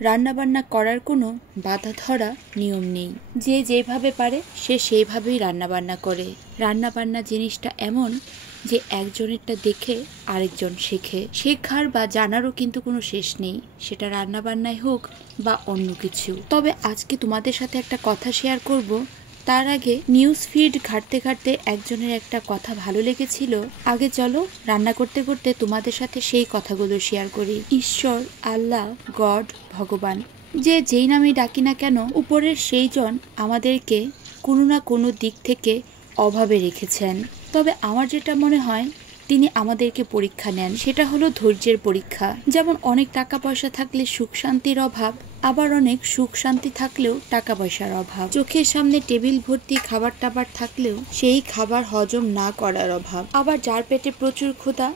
রান্নাবান্না করার কোনো বাধা ধরা নিয়ম নেই। যে যেভাবে পারে সে সেইভাবেই রান্নাবান্না করে। রান্নাবান্না জিনিসটা এমন যে একজনেরটা দেখে আরেকজন শেখে। শেখার বা জানারও কিন্তু কোনো শেষ নেই, সেটা রান্নাবান্নায় হোক বা অন্য কিছু। তবে আজকে তোমাদের সাথে একটা কথা শেয়ার করব। তার আগে নিউজ ফিড ঘাঁটতে ঘাঁটতে একজনের একটা কথা ভালো লেগেছিল। আগে চলো রান্না করতে করতে তোমাদের সাথে সেই কথাগুলো শেয়ার করি। ঈশ্বর, আল্লাহ, গড, ভগবান, যে যেই নামে ডাকি না কেন, উপরের সেই জন আমাদেরকে কোনো না কোনো দিক থেকে অভাবে রেখেছেন। তবে আমার যেটা মনে হয় তিনি আমাদেরকে পরীক্ষা নেন, সেটা হলো ধৈর্যের পরীক্ষা। যেমন অনেক টাকা পয়সা থাকলে সুখ শান্তির অভাব, আবার অনেক সুখ শান্তি থাকলেও টাকা পয়সার অভাব। চোখের সামনে টেবিল ভর্তি খাবার টাবার থাকলেও সেই খাবার হজম না করার অভাব। আবার যার পেটে প্রচুর ক্ষুধা,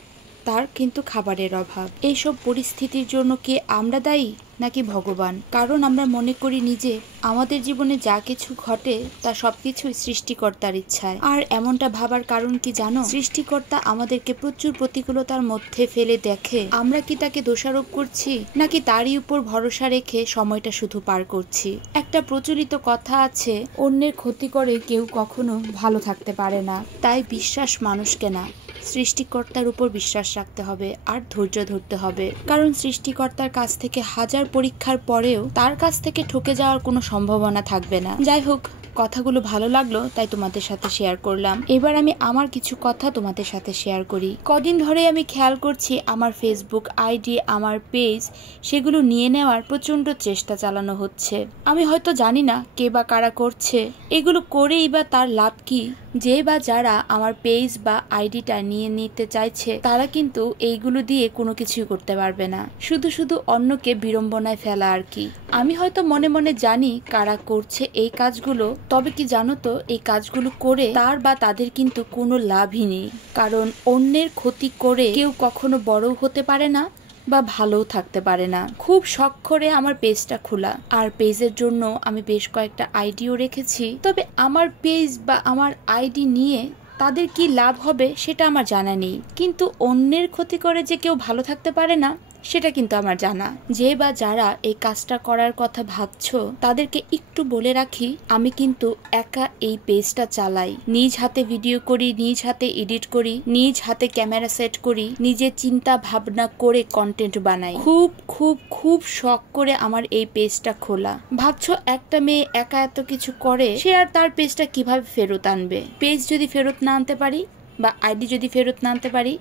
তার কিন্তু খাবারের অভাব। এইসব পরিস্থিতির জন্য কে আমরা দায়ী নাকি ভগবান? কারণ আমরা মনে করি নিজে আমাদের জীবনে যা কিছু ঘটে তা সবকিছুই সৃষ্টিকর্তার ইচ্ছায়। আর এমনটা ভাবার কারণ কি জানো? সৃষ্টিকর্তা আমাদেরকে প্রচুর প্রতিকূলতার মধ্যে ফেলে দেখে আমরা কি তাকে দোষারোপ করছি নাকি তারই উপর ভরসা রেখে সময়টা শুধু পার করছি। একটা প্রচলিত কথা আছে, অন্যের ক্ষতি করে কেউ কখনো ভালো থাকতে পারে না। তাই বিশ্বাস মানুষকে না, সৃষ্টিকর্তার উপর বিশ্বাস রাখতে হবে আর ধৈর্য ধরতে হবে। কারণ সৃষ্টিকর্তার কাছ থেকে হাজার পরীক্ষার পরেও তার কাছ থেকে ঠকে যাওয়ার কোনো সম্ভাবনা থাকবে না। যাই হোক, কথাগুলো ভালো লাগলো তাই তোমাদের সাথে শেয়ার করলাম। এবার আমি আমার কিছু কথা তোমাদের সাথে শেয়ার করি। কদিন ধরে আমি খেয়াল করছি আমার ফেসবুক আইডি, আমার পেজ, সেগুলো নিয়ে নেওয়ার প্রচন্ড চেষ্টা চালানো হচ্ছে। আমি হয়তো জানি না কে বা কারা করছে, এগুলো করেই বা তার লাভ কি। যে বা যারা আমার পেজ বা আইডিটা নিয়ে নিতে চাইছে তারা কিন্তু এইগুলো দিয়ে কোনো কিছুই করতে পারবে না, শুধু শুধু অন্যকে বিড়ম্বনায় ফেলা আর কি। আমি হয়তো মনে মনে জানি কারা করছে এই কাজগুলো, তবে কি জানো তো, এই কাজগুলো করে তার বা তাদের কিন্তু কোনো লাভই নেই। কারণ অন্যের ক্ষতি করে কেউ কখনো বড়ও হতে পারে না বা ভালোও থাকতে পারে না। খুব শখ করে আমার পেজটা খোলা, আর পেজের জন্য আমি বেশ কয়েকটা আইডিও রেখেছি। তবে আমার পেজ বা আমার আইডি নিয়ে তাদের কি লাভ হবে সেটা আমার জানা নেই, কিন্তু অন্যের ক্ষতি করে যে কেউ ভালো থাকতে পারে না সেটা কিন্তু আমার জানা। যে বা যারা এই কাজটা করার কথা ভাবছো তাদেরকে একটু বলে রাখি, আমি কিন্তু একা এই পেজটা চালাই। নিজ হাতে ভিডিও করি, নিজ হাতে এডিট করি, নিজ হাতে ক্যামেরা সেট করি, নিজের চিন্তা ভাবনা করে কন্টেন্ট বানাই। খুব খুব খুব শখ করে আমার এই পেজটা খোলা। ভাবছো একটা মেয়ে একা এত কিছু করে, সে আর তার পেজটা কিভাবে ফেরত আনবে? পেজ যদি ফেরত না আনতে পারি বা আইডি যদি ফেরত না আনতে পারি,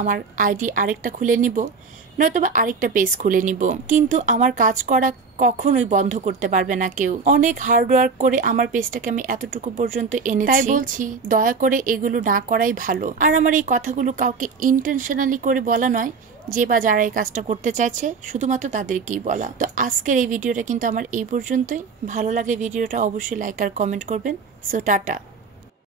আমার আইডি আরেকটা খুলে নিব, নয়তোবা আরেকটা পেজ খুলে নিব। কিন্তু আমার কাজ করা কখনোই বন্ধ করতে পারবে না কেউ। অনেক হার্ডওয়ার্ক করে আমার পেজটাকে আমি এতটুকু পর্যন্ত এনেছি, তাই বলছি দয়া করে এগুলো না করাই ভালো। আর আমার এই কথাগুলো কাউকে ইন্টেনশনালি করে বলা নয়, যে বা যারা এই কাজটা করতে চাইছে শুধুমাত্র তাদেরকেই বলা। তো আজকের এই ভিডিওটা কিন্তু আমার এই পর্যন্তই। ভালো লাগে ভিডিওটা অবশ্যই লাইক আর কমেন্ট করবেন। So tata.